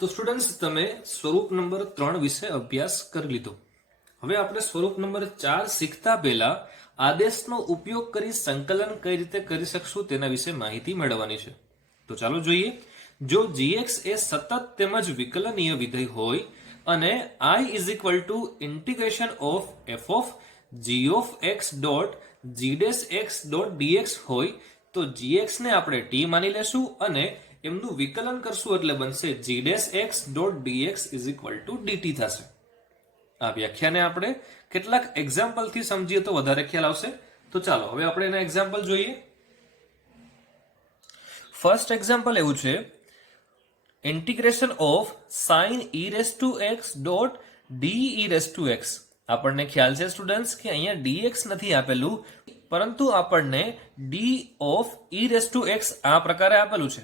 તો સ્ટુડન્ટ્સ તમે સ્વરૂપ નંબર 3 વિશે અભ્યાસ કરી લીધો. હવે આપણે સ્વરૂપ નંબર 4 શીખતા પહેલા આદેશનો ઉપયોગ કરી સંકલન કઈ રીતે કરી શકશું તેના વિશે માહિતી મેળવવાની છે. તો ચાલો જોઈએ. જો gx એ સતત તેમજ વિકલનીય વિધેય હોય અને I is equal to integration of f of g of x dot g dash x dot dx હોય તો gx ને આપણે t માની લેશું અને એમનું વિકલન કરશું એટલે બનશે g dash x dot dx is equal to dt થશે. આ વ્યાખ્યાને આપણે કેટલાક એક્ઝામ્પલ થી સમજીએ તો વધારે ખ્યાલ આવશે. તો ચાલો હવે આપણે એના એક્ઝામ્પલ જોઈએ. ફર્સ્ટ એક્ઝામ્પલ એવું છે integration of sin e raise to x dot d e raise to x. આપણને ખ્યાલ છે સ્ટુડન્ટ્સ કે અહીંયા dx નથી આપેલું પરંતુ આપણને d of e raise to x આ પ્રકારે આપેલું છે.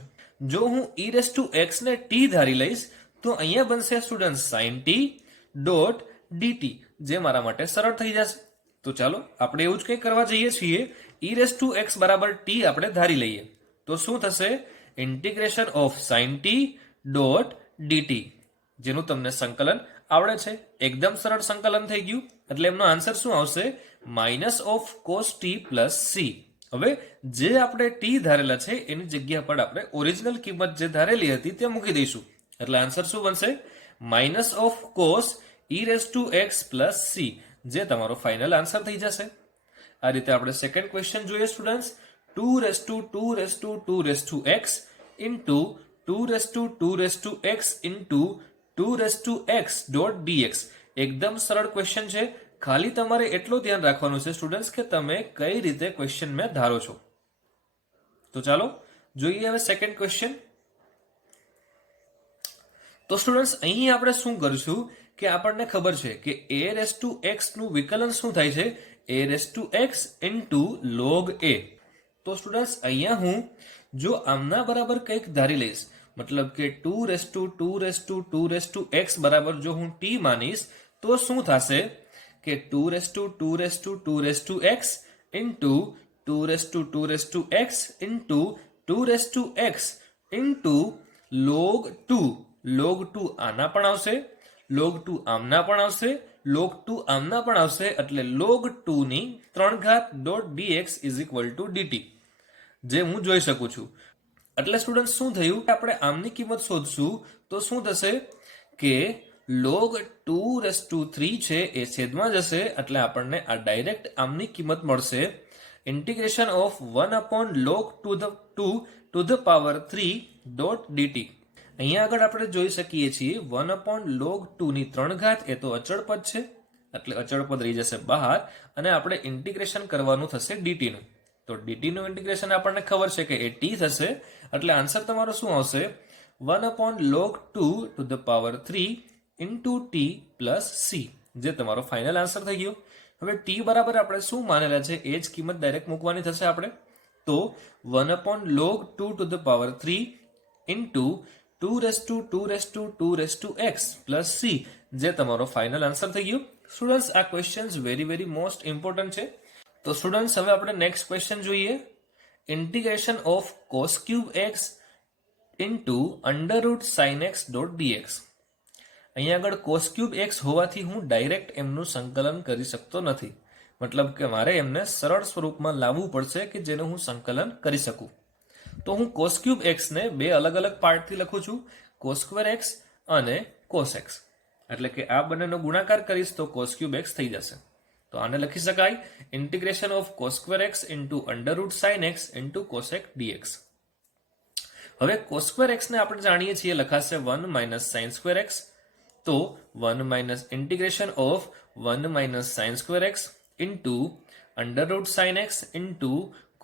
જો હું e રેસ ટુ x ને t ધારી લઈશ તો અહીંયા બનશે student sin t dot dt જે મારા માટે સરળ થઈ જશે. તો ચાલો આપણે એવું જ કંઈક કરવા જઈએ છીએ. e રેસ ટુ x બરાબર t આપણે ધારી લઈએ તો શું થશે integration of sin t dot dt જેનું તમને સંકલન આવડે છે. એકદમ સરળ સંકલન થઈ ગયું એટલે એમનો આન્સર શું આવશે minus of cos t plus c. હવે જે આપણે t ધારેલા છે એની જગ્યા પર આપણે ઓરિજિનલ કિંમત જે ધારેલી હતી તે મૂકી દઈશું એટલે આન્સર શું બનશે minus of cos e raise to x plus c જે તમારો ફાઇનલ આન્સર થઈ જશે. આ રીતે આપણે સેકન્ડ ક્વેશ્ચન જોઈએ students 2 raise to 2 raise to 2 raise to x into 2 raise to 2 raise to x into 2 raise to x dot dx. એકદમ સરળ ક્વેશ્ચન છે. ખાલી તમારે એટલું ધ્યાન રાખવાનું છે સ્ટુડન્ટ્સ કે તમે કઈ રીતે ક્વેશ્ચન મેં ધારો છો. તો ચાલો જોઈએ હવે સેકન્ડ ક્વેશ્ચન. તો સ્ટુડન્ટ્સ અહીં આપણે શું કરશું કે આપણને ખબર છે કે a રેસ ટુ x નું વિકલન શું થાય છે a raise to x into log a. તો સ્ટુડન્ટ્સ અહીંયા હું જો આમના બરાબર કંઈક ધારી લઈશ મતલબ કે 2 raise to 2 raise to 2 raise to x બરાબર જો હું t માનીશ તો શું થશે કે 2 raise to 2 raise to 2 raise to x into 2 raise to 2 raise to x into 2 raise to x into log 2. log 2 આના પણ આવશે log 2 આમના પણ આવશે log 2 આમના પણ આવશે એટલે log 2 ની 3 ઘાત dot dx is equal to dt જે હું જોઈ શકું છું. એટલે સ્ટુડન્ટ શું થયું આપણે આમની કિંમત શોધશું તો શું થશે કે log 2 રેસ ટુ 3 છે એ છેદમાં જશે એટલે આપણને આ ડાયરેક્ટ આમની કિંમત મળશે integration of 1 upon log 2 to the power 3 dot dt. અહીંયા આગળ આપણે જોઈ શકીએ છીએ 1 અપોન log 2 ની 3 ઘાત એ તો અચળ પદ છે એટલે અચળ પદ રહી જશે બહાર અને આપણે ઇન્ટિગ્રેશન કરવાનું થશે dt નું. તો dt નું ઇન્ટિગ્રેશન આપણને ખબર છે કે એ t થશે એટલે આન્સર તમારો શું આવશે 1 upon log 2 to the power 3 into t plus c જે તમારો ફાઇનલ આન્સર થઈ ગયો. હવે t બરાબર આપણે શું માનેલા છે એ જ કિંમત ડાયરેક્ટ મૂકવાની થશે આપણે. તો 1 upon log 2 to the power 3 into 2 raise to 2 raise to 2 raise to x plus c જે તમારો ફાઇનલ આન્સર થઈ ગયો. સ્ટુડન્ટ્સ આ ક્વેશ્ચન્સ વેરી મોસ્ટ ઇમ્પોર્ટન્ટ છે. તો સ્ટુડન્ટ્સ હવે આપણે નેક્સ્ટ ક્વેશ્ચન જોઈએ integration of cos cube x into under route sin x dot dx. અહીંયા આગળ cos ક્યુબ x હોવાથી હું ડાયરેક્ટ એમનું સંકલન કરી શકતો નથી મતલબ કે મારે એમને સરળ સ્વરૂપમાં લાવવું પડશે કે જેનું હું સંકલન કરી શકું. તો હું cos ક્યુબ x ને બે અલગ અલગ પાર્ટથી લખું છું cos સ્ક્વેર x અને cos x એટલે કે આ બંનેનો ગુણાકાર કરીશ તો cos ક્યુબ x થઈ જશે. તો આને લખી શકાય integration of cos square x into under route sin x into cosec dx. હવે cos સ્ક્વેર x ને આપણે જાણીએ છીએ લખાશે 1 માઇનસ sin સ્ક્વેર x. તો 1 minus integration of 1 minus sin square x into under route sin x into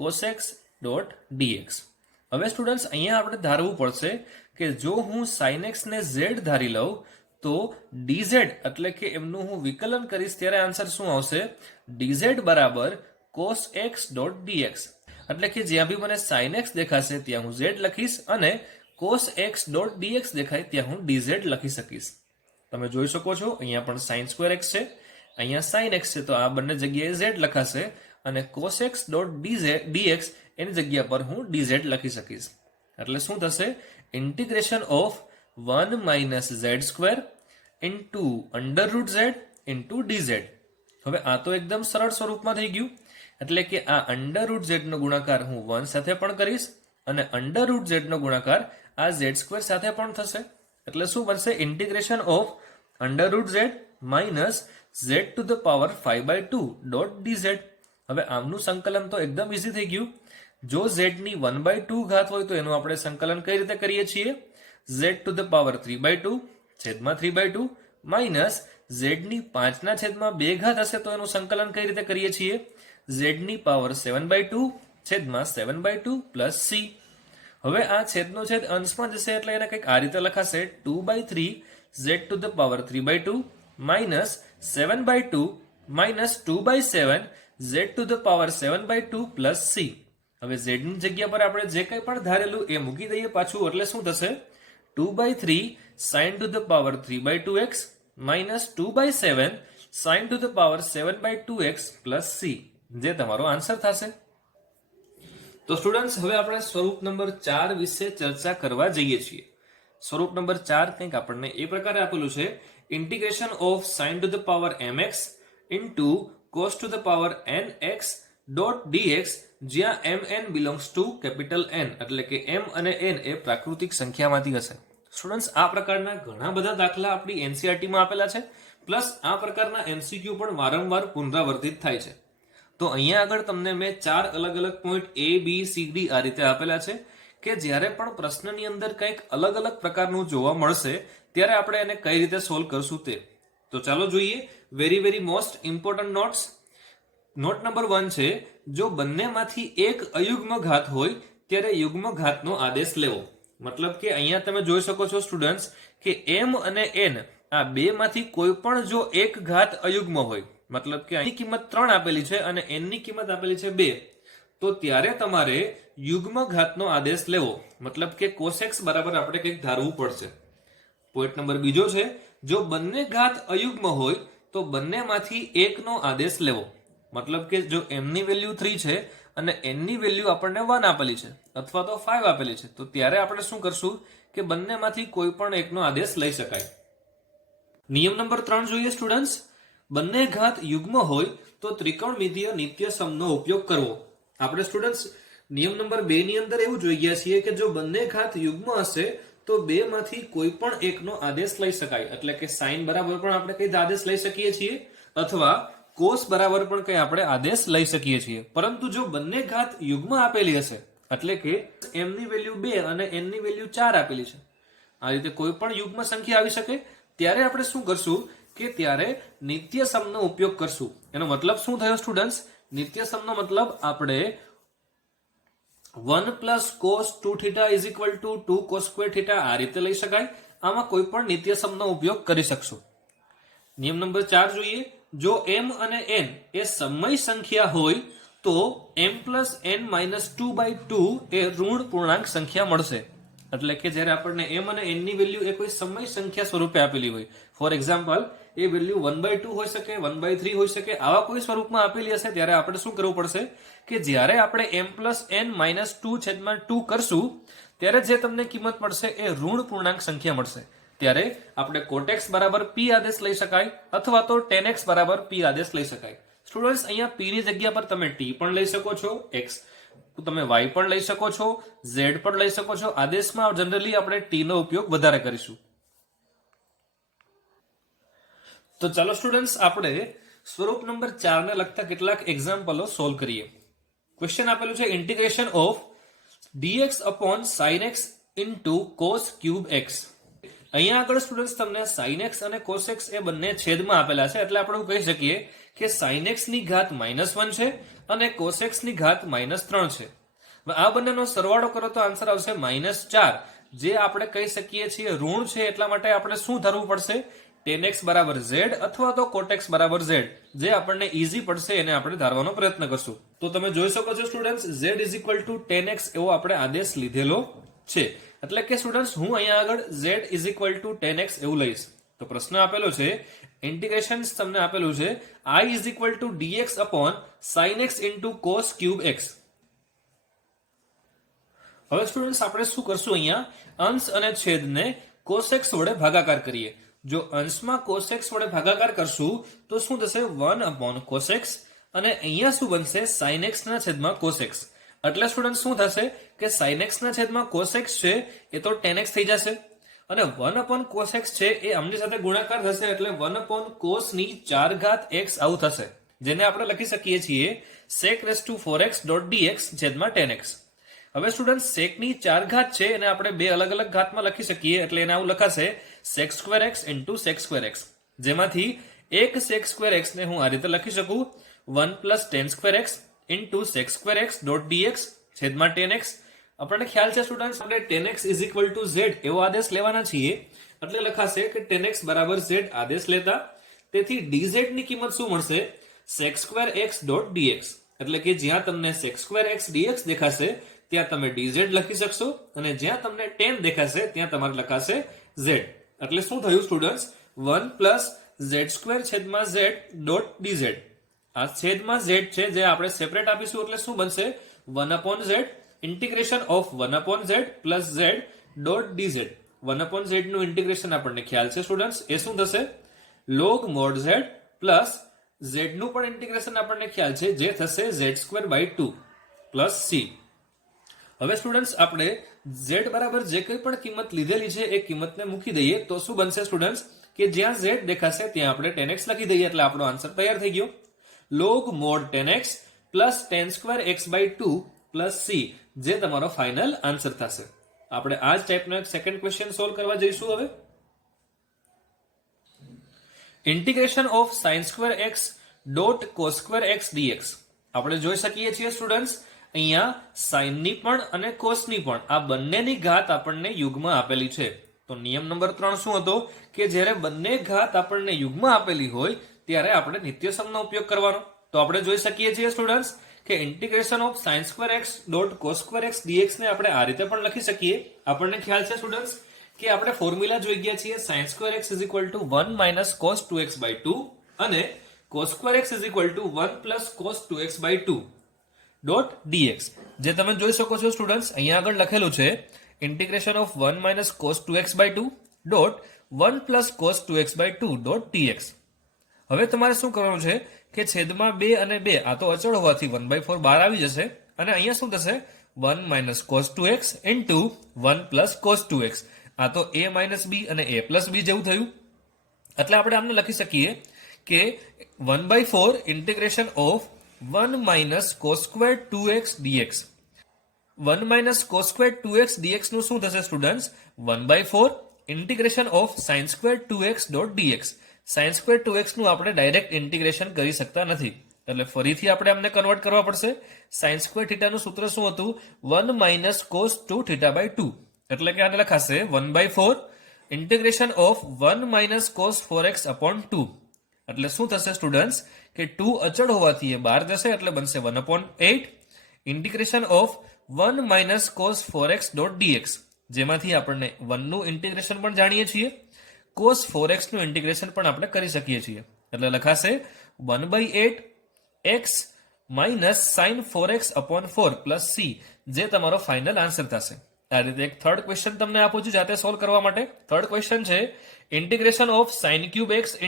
cosec dot dx. હવે students અહીંયા આપણે ધારવું પડશે કે જો હું sin x ને z ધારી લઉં તો dz એટલે કે એમનું હું વિકલન કરીશ ત્યારે આન્સર શું આવશે dz બરાબર cos x ડોટ dx. એટલે કે જ્યાં બી મને sin x દેખાશે ત્યાં હું z લખીશ અને cos x ડોટ dx દેખાય ત્યાં હું dz લખી શકીશ. તમે જોઈ શકો છો અહીંયા પણ sin સ્ક્વેર x છે અહીંયા sin x છે તો આ બંને જગ્યાએ z લખાશે અને cos x ડોટ dx એની જગ્યા પર હું dz લખી શકીશ. એટલે શું થશે integration of 1 minus Z square into under route Z into dz. હવે આ તો એકદમ સરળ સ્વરૂપમાં થઈ ગયું, એટલે કે આ અંડર રૂટ ઝેડ નો ગુણાકાર હું 1 સાથે પણ કરીશ અને અંડર રૂટ ઝેડ નો ગુણાકાર આ ઝેડ સ્ક્વેર સાથે પણ થશે. એટલે શું બનશે? Integration of under route Z minus Z to the power 5/2 dot dz. હવે આમનું સંકલન તો એકદમ ઇઝી થઈ ગયું. જો ઝેડ ની 1/2 ઘાત હોય તો એનું આપણે સંકલન કઈ રીતે કરીએ છીએ? ઝેડ ટુ ધ પાવર 3/2 છેદમાં 3/2 માઇનસ ઝેડ ની 5/2 ઘાત હશે તો એનું સંકલન કઈ રીતે કરીએ છીએ? ઝેડ ની પાવર 7/2 છેદમાં 7/2 પ્લસ સી. હવે આ છેદનો છેદ અંશમાં જશે એટલે એને કંઈક આ રીતે લખાશે 2/3 Z to the power 3/2 minus 7/2 minus 2/7 Z to the power 7/2 plus C. હવે ઝેડ ની જગ્યા પર આપણે જે કંઈ પણ ધારેલું એ મૂકી દઈએ પાછું, એટલે શું થશે? 2/3 sin to the power 3/2x minus 2/7 sin to the power 7/2x plus C, જે તમારો આન્સર થશે. તો સ્ટુડન્ટ્સ, હવે આપણે સ્વરૂપ નંબર 4 વિશે ચર્ચા કરવા જઈએ છીએ. સ્વરૂપ નંબર 4 કંઈક આપણને એ પ્રકારે આપેલું છે: integration of sin to the power mx into cos to the power nx dot dx, જ્યાં mn belongs to capital N, એટલે કે m અને n એ પ્રાકૃતિક સંખ્યામાંથી હશે. સ્ટુડન્ટ્સ, આ પ્રકારના ઘણા બધા દાખલા આપણી NCERT માં આપેલા છે, પ્લસ આ પ્રકારના MCQ પણ વારંવાર પુનરાવર્તિત થાય છે. તો અહીંયા આગળ તમને મેં 4 અલગ અલગ point A, B, C, D આ રીતે આપેલા છે કે જ્યારે પણ પ્રશ્નની અંદર કંઈક અલગ અલગ પ્રકારનું જોવા મળશે ત્યારે આપણે એને કઈ રીતે સોલ્વ કરશું તે. તો ચાલો જોઈએ. Very most important notes. Note number 1 છે: જો બંનેમાંથી એક અયુગ્મ ઘાત હોય ત્યારે યુગ્મ ઘાતનો આદેશ લેવો. મતલબ કે અહીંયા તમે જોઈ શકો છો સ્ટુડન્ટ્સ કે m અને n આ બે માંથી કોઈ પણ જો એક ઘાત અયુગ્મ હોય, મતલબ કે અહીં કિંમત 3 આપેલી છે અને n ની કિંમત આપેલી છે 2, તો ત્યારે તમારે યુગ્મ ઘાતનો આદેશ લેવો. મતલબ કે cos x બરાબર આપણે કંઈક ધારવું પડશે. પોઈન્ટ નંબર બીજો છે: જો બંને ઘાત અયુગ્મ હોય તો બંનેમાંથી એકનો આદેશ લેવો. મતલબ કે જો m ની વેલ્યુ 3 છે અને n ની વેલ્યુ આપણને 1 આપેલી છે અથવા તો 5 આપેલી છે, તો ત્યારે આપણે શું કરશું કે બંનેમાંથી કોઈ પણ એકનો આદેશ લઈ શકાય. નિયમ નંબર 3 જોઈએ સ્ટુડન્ટ્સ. બંને ઘાત યુગ્મ હોય તો ત્રિકોણમિતિય નિત્યસમનો ઉપયોગ કરવો. આપણે સ્ટુડન્ટ્સ નિયમ નંબર 2 ની અંદર એવું જોઈ ગયા છીએ કે જો બંને ઘાત યુગ્મ હશે તો બે માંથી કોઈ પણ એકનો આદેશ લઈ શકાય. એટલે કે sin બરાબર પણ આપણે કઈ આદેશ લઈ શકીએ છીએ અથવા cos બરાબર પણ કઈ આપણે આદેશ લઈ શકીએ છીએ. પરંતુ જો બંને ઘાત યુગ્મ આપેલી હશે, એટલે કે m ની વેલ્યુ 2 અને n ની વેલ્યુ 4 આપેલી છે, આ રીતે કોઈ પણ યુગ્મ સંખ્યા આવી શકે, ત્યારે આપણે શું કરશું કે ત્યારે નિત્યસમનો ઉપયોગ કરશું. એનો મતલબ શું થયો સ્ટુડન્ટ્સ? નિત્યસમનો મતલબ આપણે 1 plus cos 2 theta is equal to 2 cos square theta આ રીતે લઈ શકાય. આમાં કોઈ પણ નિત્યસમનો ઉપયોગ કરી શકશું. નિયમ નંબર 4 જોઈએ. જો m અને n એ સમય સંખ્યા હોય તો m plus n minus 2/2 એ ઋણ પૂર્ણાંક સંખ્યા મળશે. એટલે કે જ્યારે આપણને m અને n ની વેલ્યુ એ કોઈ સમય સંખ્યા સ્વરૂપે આપેલી હોય, ફોર એક્ઝામ્પલ એ વેલ્યુ 1/2 હોઈ શકે, 1/3 હોઈ શકે, આવા કોઈ સ્વરૂપમાં આપેલી હશે, ત્યારે આપણે શું કરવું પડશે કે જ્યારે આપણે m plus n minus 2/2 કરશું ત્યારે જે તમને કિંમત મળશે એ ઋણ પૂર્ણાંક સંખ્યા મળશે. ત્યારે આપણે cot x બરાબર p આદેશ લઈ શકાય અથવા તો tan x બરાબર p આદેશ લઈ શકાય. સ્ટુડન્ટ્સ, અહીંયા p ની જગ્યા પર તમે t પણ લઈ શકો છો, x તમે y પણ લઈ શકો છો, z પણ લઈ શકો છો. આદેશમાં જનરલી આપણે t નો ઉપયોગ વધારે કરીશું. તો ચાલો સ્ટુડન્ટ્સ, આપણે સ્વરૂપ નંબર 4 ને લગતા કેટલાક એક્ઝામ્પલો સોલ્વ કરીએ. ક્વેશ્ચન આપેલું છે integration of dx upon sin x into cos cube x. અહીંયા આગળ સ્ટુડન્ટ્સ તમને sin x અને cos x એ બંને છેદમાં આપેલા છે, એટલે આપણે કહી શકીએ કે sin x ની ઘાત -1 છે અને cos x ની ઘાત -3 છે. આ બંનેનો સરવાળો કરો તો આન્સર આવશે -4, જે આપણે કહી શકીએ છીએ ઋણ છે. એટલા માટે આપણે શું ધારવું પડશે? tan x બરાબર z અથવા તો cot x બરાબર z, જે આપણને ઈઝી પડશે એને આપણે ધારવાનો પ્રયત્ન કરશું. તો તમે જોઈ શકો છો સ્ટુડન્ટ્સ, z tan x એવો આપણે આદેશ લીધેલો છે. એટલે કે સ્ટુડન્ટ્સ, હું અહીંયા આગળ z tan x એવું લઈશ. તો પ્રશ્ન આપેલો છે, ઇન્ટિગ્રેશન તમને આપેલું છે I dx upon sin x into cos cube x. હવે સ્ટુડન્ટ્સ આપણે શું કરશું? અહીંયા અંશ અને છેદને કોસેક્સ વડે ભાગાકાર કરીએ. જો અંશમાં કોસેક્સ વડે ભાગાકાર કરશું તો શું થશે 1/કોસેક્સ અને અહીંયા શું બનશે sin x ના છેદમાં કોસેક્સ. એટલે સ્ટુડન્ટ શું થશે કે sin x ના છેદમાં કોસેક્સ છે એ તો tan x થઈ જશે અને 1/cos x છે એ આમની સાથે ગુણાકાર થશે એટલે 1/cos ની 4 ઘાત x આવું થશે, જેને આપણે લખી શકીએ છીએ sec4x.dx છેદમાં tan x. હવે સ્ટુડન્ટ sec ની 4 ઘાત છે એને આપણે બે અલગ અલગ ઘાતમાં લખી શકીએ એટલે એને આવું લખાશે sec2x * sec2x, જેમાંથી એક sec2x ને હું આ રીતે લખી શકું 1 + tan2x * sec2x.dx છેદમાં tan x. આપણને ખ્યાલ છે સ્ટુડન્ટ્સ આપણે tan x = z એવો આદેશ લેવાના છીએ એટલે લખાશે કે tan x = z આદેશ લેતા. તેથી dz ની કિંમત શું મળશે sec2x.dx, એટલે કે જ્યાં તમને sec2x dx દેખાશે ત્યાં તમે dz લખી શકશો અને જ્યાં તમને tan દેખાશે ત્યાં તમારે લખાશે z. એટલે શું થયું સ્ટુડન્ટ્સ 1 + z² છેદમાં z.dz. આ છેદમાં z છે જે આપણે સેપરેટ આપીશું એટલે શું બનશે 1/z integration of 1/z plus z dot dz. 1/z નું ઇન્ટિગ્રેશન આપણને ખ્યાલ છે સ્ટુડન્ટ્સ એ શું થશે log mod z plus z નું પણ ઇન્ટિગ્રેશન આપણને ખ્યાલ છે જે થશે z²/2 પ્લસ c. હવે સ્ટુડન્ટ્સ આપણે z બરાબર જે કંઈ પણ કિંમત લીધેલી છે એ કિંમતને મૂકી દઈએ તો શું બનશે સ્ટુડન્ટ્સ કે જ્યાં z દેખાશે ત્યાં આપણે tan x લખી દઈએ એટલે આપણો આન્સર તૈયાર થઈ ગયો. log mod tan x plus tan²x/2 plus c જે તમારો ફાઇનલ આન્સર થશે. આપણે આ જ ટાઈપનો એક સેકન્ડ ક્વેશ્ચન સોલ્વ કરવા જઈશું. હવે integration of sin²x dot cos²x dx. આપણે જોઈ શકીએ છીએ સ્ટુડન્ટ્સ અહીંયા sin ની પણ અને cos ની પણ આ બંનેની ઘાત આપણને યુગમાં આપેલી છે. તો નિયમ નંબર 3 શું હતો કે જ્યારે બંને ઘાત આપણને યુગમાં આપેલી હોય ત્યારે આપણે નિત્યસમનો ઉપયોગ કરવાનો. તો આપણે જોઈ શકીએ છીએ સ્ટુડન્ટ્સ કે integration of sin²x dot cos²x dx ને આપણે આ રીતે પણ લખી શકીએ. આપણને ખ્યાલ છે સ્ટુડન્ટ્સ કે આપણે ફોર્મ્યુલા જોઈ ગયા છીએ sin²x = 1 - cos2x/2 અને cos²x = 1 + cos2x/2 ડોટ dx. જે તમે જોઈ શકો છો સ્ટુડન્ટ્સ અહીંયા આગળ લખેલું છે integration of 1 - cos2x/2 dot 1 + cos2x/2 dot dx. હવે તમારે શું કરવાનું છે કે છેદમાં 2 અને 2 આ તો અચળ હોવાથી 1/4 બહાર આવી જશે અને અહીંયા શું થશે 1 - cos2x * 1 + cos2x. આ તો a - b અને a + b જેવું થયું. એટલે આપણે આમને લખી શકીએ કે 1/4 integration of 1 - cos²2x dx. 1 - cos²2x dx નું શું થશે students 1/4 integration of sin²2x dot dx. sin²2x નું આપણે ડાયરેક્ટ ઇન્ટિગ્રેશન કરી શકતા નથી એટલે ફરીથી આપણે આમને કન્વર્ટ કરવા પડશે. sin²θ નું સૂત્ર શું હતું 1 - cos2θ/2, એટલે કે આને લખાશે 1/4 ઇન્ટિગ્રેશન ઓફ 1 - cos4x/2. એટલે શું થશે સ્ટુડન્ટ્સ કે 2 અચળ હોવાથી એ બહાર જશે એટલે બનશે 1/8 integration of 1 - cos4x dot dx, જેમાંથી આપણને 1 નું ઇન્ટિગ્રેશન પણ જાણીએ છીએ, cos4x નું ઇન્ટિગ્રેશન પણ આપણે કરી શકીએ છીએ. એટલે લખાશે 1/8 x - sin4x/4 પ્લસ c જે તમારો ફાઇનલ આન્સર થશે. આ રીતે એક થર્ડ ક્વેશ્ચન તમને આપું છું જાતે સોલ્વ કરવા માટે. થર્ડ ક્વેશ્ચન છે integration of sin³ x *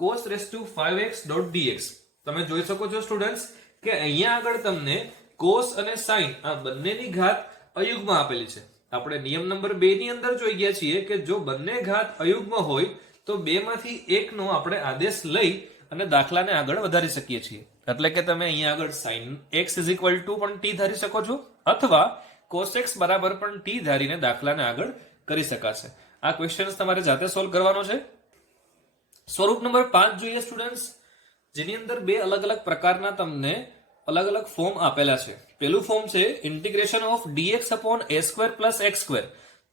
cos⁵x dot dx. તમે જોઈ શકો છો સ્ટુડન્ટ્સ કે અહીંયા આગળ તમને cos અને sin આ બંનેની ઘાત અયુગ્મ આપેલી છે. આપણે નિયમ નંબર 2 ની અંદર જોઈ ગયા છીએ કે જો બંને ઘાત અયુગ્મ હોય તો બે માંથી એકનો આપણે આદેશ લઈ અને દાખલાને આગળ વધારી શકીએ છીએ. એટલે કે તમે અહીંયા આગળ sin x = પણ t ધારી શકો છો અથવા cos x બરાબર પણ t ધારીને દાખલાને આગળ કરી શકાશે. આ ક્વેશ્ચન્સ તમારે જાતે સોલ્વ કરવાનો છે. સ્વરૂપ નંબર 5 જોઈએ સ્ટુડન્ટ્સ, જેની અંદર બે અલગ અલગ પ્રકારના તમને અલગ અલગ ફોર્મ આપેલા છે. પેલું ફોર્મ છે ઇન્ટિગ્રેશન ઓફ dx/a² + x².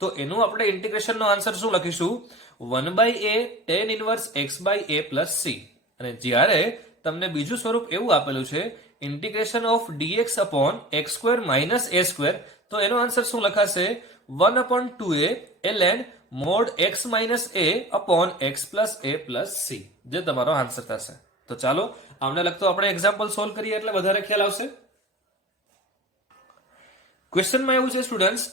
તો એનું આપણે ઇન્ટિગ્રેશનનો આન્સર શું લખીશું 1/a tan inverse x/a + c. અને જ્યારે તમને બીજું સ્વરૂપ એવું આપેલું છે ઇન્ટિગ્રેશન ઓફ dx/x² - a², તો એનો આન્સર શું લખાશે 1/2a ln mod x - a x + a + c જે તમારો આન્સર થશે. તો ચાલો આમને લગતો આપણે એક્ઝામ્પલ સોલ્વ કરીએ એટલે વધારે ખ્યાલ આવશે. ક્વેશ્ચનમાં એવું છે students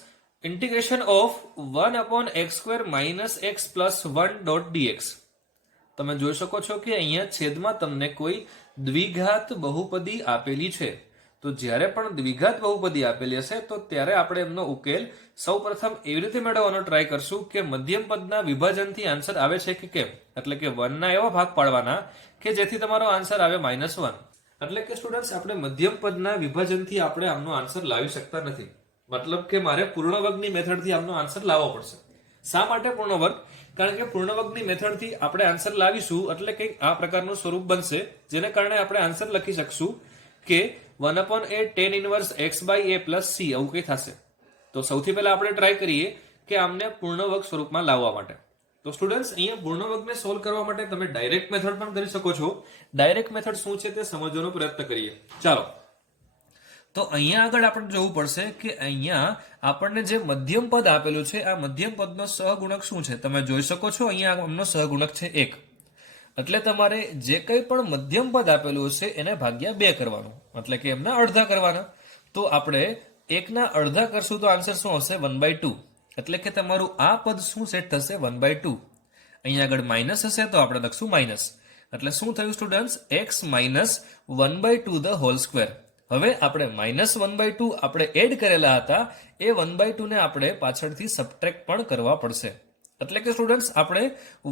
integration of 1/x² - x + 1 તમે જોઈ શકો છો કે અહીંયા છેદમાં તમને કોઈ દ્વિઘાત બહુપદી આપેલી છે. તો જ્યારે પણ દ્વિઘાત બહુપદી આપેલી હશે તો ત્યારે આપણે એમનો ઉકેલ સૌપ્રથમ એવી રીતે મેળવવાનો ટ્રાય કરશું કે મધ્યમ પદના વિભાજનથી આન્સર આવે છે કે કેમ, એટલે કે 1 ના એવા ભાગ પાડવાના કે જેથી તમારો આન્સર આવે -1. એટલે કે સ્ટુડન્ટ્સ આપણે મધ્યમ પદના વિભાજનથી આપણે આમનો આન્સર લાવી શકતા નથી. મતલબ કે મારે પૂર્ણ વર્ગની મેથડથી આમનો આન્સર લાવવો પડશે. શા માટે પૂર્ણ વર્ગ? કારણ કે પૂર્ણ વર્ગની મેથડથી આપણે આન્સર લાવીશું એટલે કંઈક આ પ્રકારનું સ્વરૂપ બનશે, જેને કારણે આપણે આન્સર લખી શકશું કે 1/a tan inverse x/a + c આવું કંઈ થશે. તો સૌથી પહેલા આપણે ટ્રાય કરીએ કે આમને પૂર્ણ વર્ગ સ્વરૂપમાં લાવવા માટે. તો સ્ટુડન્ટ્સ અહીંયા પૂર્ણ વર્ગને સોલ્વ કરવા માટે તમે ડાયરેક્ટ મેથડ પણ કરી શકો છો. ડાયરેક્ટ મેથડ શું છે તે સમજવાનો પ્રયત્ન કરીએ. ચાલો, તો અહીંયા આગળ આપણે જોવું પડશે કે અહીંયા આપણને જે મધ્યમ પદ આપેલું છે આ મધ્યમ પદનો સહગુણક શું છે. તમે જોઈ શકો છો અહીંયા એમનો સહગુણક છે 1. એટલે તમારે જે કંઈ પણ મધ્યમ પદ આપેલું હશે એને ભાગ્યા 2 કરવાનું, એટલે કે એમના અડધા કરવાના. તો આપણે 1 ના અડધા કરશું તો આન્સર શું આવશે? 1/2. એટલે કે તમારું આ પદ શું સેટ થશે? 1/2. અહીંયા આગળ માઇનસ હશે તો આપણે લખશું માઇનસ. એટલે શું થયું students? x - 1/2 the whole square. હવે આપણે -1/2 આપણે એડ કરેલા હતા એ 1/2 ને આપણે પાછળથી સબટ્રેક્ટ પણ કરવા પડશે. એટલે કે સ્ટુડન્ટ્સ આપણે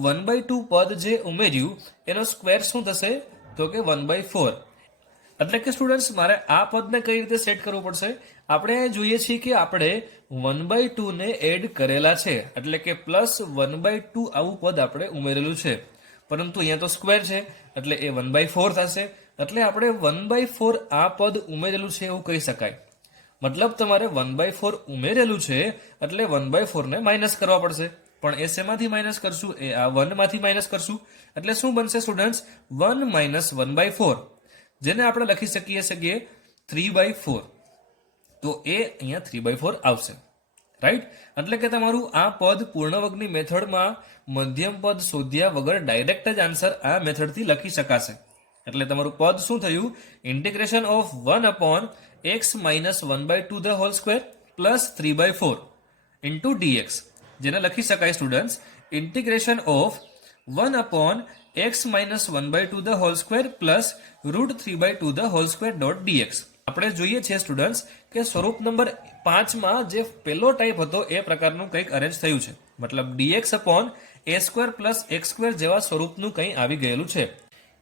1/2 પદ જે ઉમેર્યું એનો સ્ક્વેર શું થશે? તો કે 1/4. એટલે કે સ્ટુડન્ટ્સ મારે આ પદને કઈ રીતે સેટ કરવું પડશે? આપણે જોઈએ છીએ કે આપણે 1/2 ને એડ કરેલા છે, એટલે કે +1/2 આવું પદ આપણે ઉમેરેલું છે, પરંતુ અહીંયા તો સ્ક્વેર છે એટલે એ 1/4 થશે. એટલે આપણે 1/4 આ પદ ઉમેરેલું છે એવું કહી શકાય. મતલબ તમારે 1/4 ઉમેરેલું છે એટલે 1/4 ને માઇનસ કરવા પડશે. પણ એ શેમાંથી માઇનસ કરશું? એ આ 1 માંથી માઇનસ કરશું. એટલે શું બનશે સ્ટુડન્ટ્સ? 1 - 1/4, જેને આપણે લખી શકીએ 3/4. તો એ અહીંયા 3/4 આવશે, રાઈટ? એટલે કે તમારું આ પદ પૂર્ણ વર્ગની મેથડમાં મધ્યમ પદ શોધ્યા વગર ડાયરેક્ટ જ આન્સર આ મેથડથી લખી શકાશે. એટલે તમારું પદ શું થયું? Integration of 1/x - 1/2 the whole square + 3/4 into dx, જેને લખી શકાય students integration of 1/x - 1/2 the whole square + √3/2 the whole square .dx. આપણે જોઈએ છીએ સ્ટુડન્ટ્સ કે સ્વરૂપ નંબર 5 માં જે પહેલો ટાઈપ હતો એ પ્રકારનું કંઈક અરેન્જ થયું છે. મતલબ dx/a² + x² જેવા સ્વરૂપનું કંઈ આવી ગયેલું છે.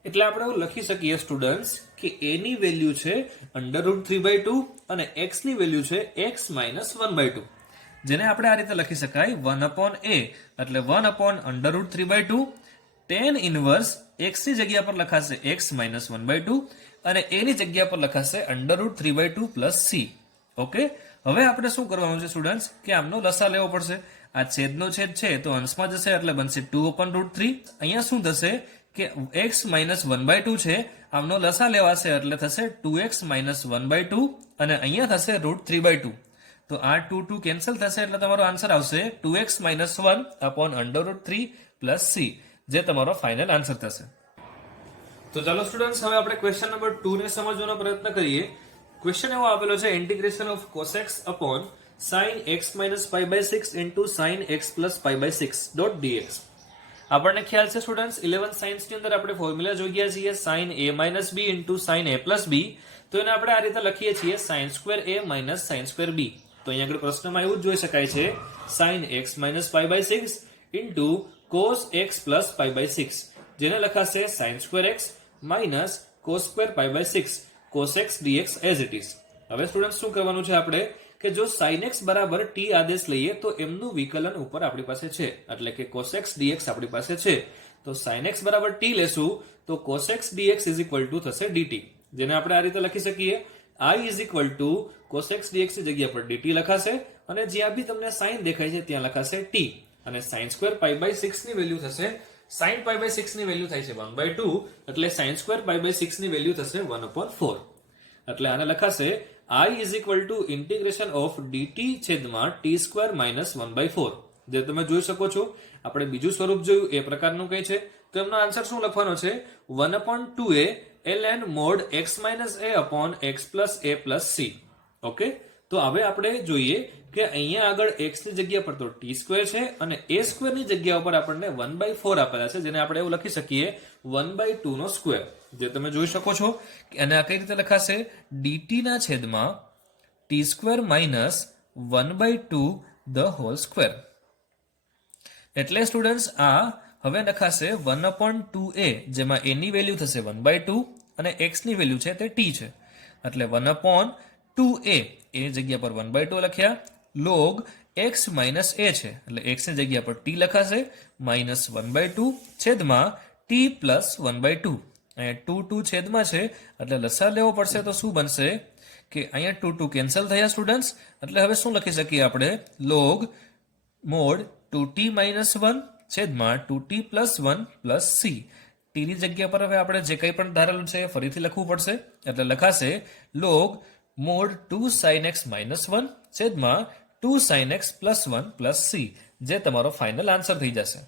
એટલે આપણે એવું લખી શકીએ સ્ટુડન્ટ્સ કે a ની વેલ્યુ છે √3/2 અને x ની વેલ્યુ છે x - 1/2, જેને આપણે આ રીતે લખી શકાય 1/a એટલે 1/√3/2 tan ઇનવર્સ x ની જગ્યા પર લખાશે x - 1/2 અને a ની જગ્યા પર લખાશે √3/2 + c. ઓકે, હવે આપણે શું કરવાનું છે સ્ટુડન્ટ્સ કે આમનો લસા લેવો પડશે. આ છેદનો છેદ છે તો અંશમાં જશે એટલે બનશે 2/√3. અહીંયા શું થશે કે x - 1/2 છે, આમનો લસા લેવાશે એટલે થશે 2x - 1/2 અને અહીંયા થશે √3/2. તો આ 2 કેન્સલ થશે એટલે તમારો આન્સર આવશે 2x - 1/√3 + c, જે તમારો ફાઇનલ આન્સર થશે. તો ચાલો સ્ટુડન્ટ્સ હવે આપણે ક્વેશ્ચન નંબર 2 ને સમજવાનો પ્રયત્ન કરીએ. ક્વેશ્ચન એવો આપેલો છે integration of cos x upon sin x - π/6 into sin x + π/6 .dx. આપણને ખ્યાલ છે સ્ટુડન્ટ્સ 11th સાયન્સ ની અંદર આપણે ફોર્મ્યુલા જોઈ ગયા છીએ sin a - b into sin a + b. તો એને આપણે આ રીતે લખીએ છીએ sin²a - sin²b. તો અહીંયા આગળ પ્રશ્નમાં એવું જ જોઈ શકાય છે sin x - π/6 into cos x + π/6, જેને લખાશે sin²x - cos² π/6 cos x dx as it is. હવે સ્ટુડન્ટ શું કરવાનું છે આપણે કે જો sin x બરાબર t આદેશ લઈએ તો એમનું વિકલન ઉપર આપણી પાસે છે, એટલે કે cos x dx આપણી પાસે છે. તો sin x બરાબર t લેશું તો cos x dx = થશે dt, જેને આપણે આ રીતે લખી શકીએ I = cos x dx ની જગ્યા પર dt લખાશે અને જ્યાં બી તમને sin દેખાય છે ત્યાં લખાશે t અને sin² π/6 ની વેલ્યુ થશે sin π/6 ની વેલ્યુ થાય છે 1/2 એટલે sin² π/6 ની વેલ્યુ થશે 1/4. એટલે આને લખાશે I = integration of dt છેદમાં t² - 1/4. જે તમે જોઈ શકો છો આપણે બીજું સ્વરૂપ જોયું એ પ્રકારનું કંઈ છે. તો એમનો આન્સર શું લખવાનો છે? 1/2a ln mod x - a upon x + a + c. Okay, તો હવે આપણે જોઈએ કે અહીંયા આગળ x ની જગ્યા પર તો t² છે અને a² ની જગ્યા પર આપણને 1/4 આપેલા છે, જેને આપણે એવું લખી શકીએ 1/2 નો સ્ક્વેર, જે તમે જોઈ શકો છો. અને આ કઈ રીતે લખાશે? dt ના છેદમાં t² minus 1/2 the whole square. એટલે સ્ટુડન્ટ્સ આ હવે લખાશે 1/2a, જેમાં a ની વેલ્યુ થશે 1/2 અને x ની વેલ્યુ છે તે t છે, એટલે 1/2a એ જગ્યા પર 1/2 લખ્યા, log x માઇનસ a છે એટલે x ની જગ્યા પર t લખાશે, માઇનસ 1/2 છેદમાં t પ્લસ 1/2. અહીંયા 2 છેદમાં છે એટલે લસા લેવો પડશે, તો શું બનશે કે અહીંયા 2 કેન્સલ થયા સ્ટુડન્ટ્સ. એટલે હવે શું લખી શકીએ આપણે? log મોડ 2t માઇનસ 1 છેદમાં 2t plus 1 plus c. t ની જગ્યા પર હવે આપણે જે કંઈ પણ ધારેલું છે એ ફરીથી લખવું પડશે, એટલે લખાશે log mode 2 sin x minus 1 છેદમાં 2 sin x plus 1 plus c, જે તમારો ફાઇનલ આન્સર થઈ જશે.